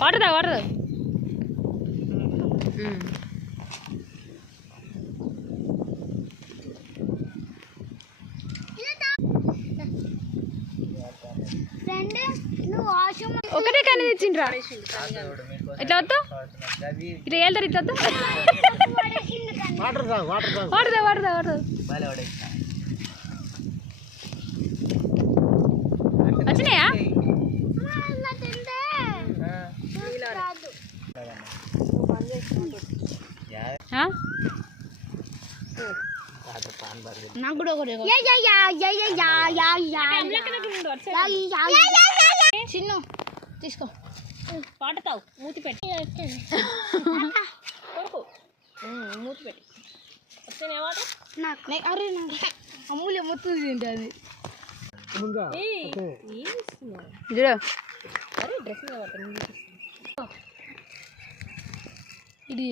water water ఒకటే కానీ తెచ్చిండ్రా ఎట్లా వద్దాం ఇట్లా వెళ్తారు ఇట్లా వాటర్ వాటర్ వచ్చినాయా నాకు కూడా ఒకటి చిన్న తీసుకో పాటతావు మూతి పెట్టి మూతి పెట్టి వస్తేనే అరే అమ్ములే మొత్తం తింటుంది డ్రెస్ ఇది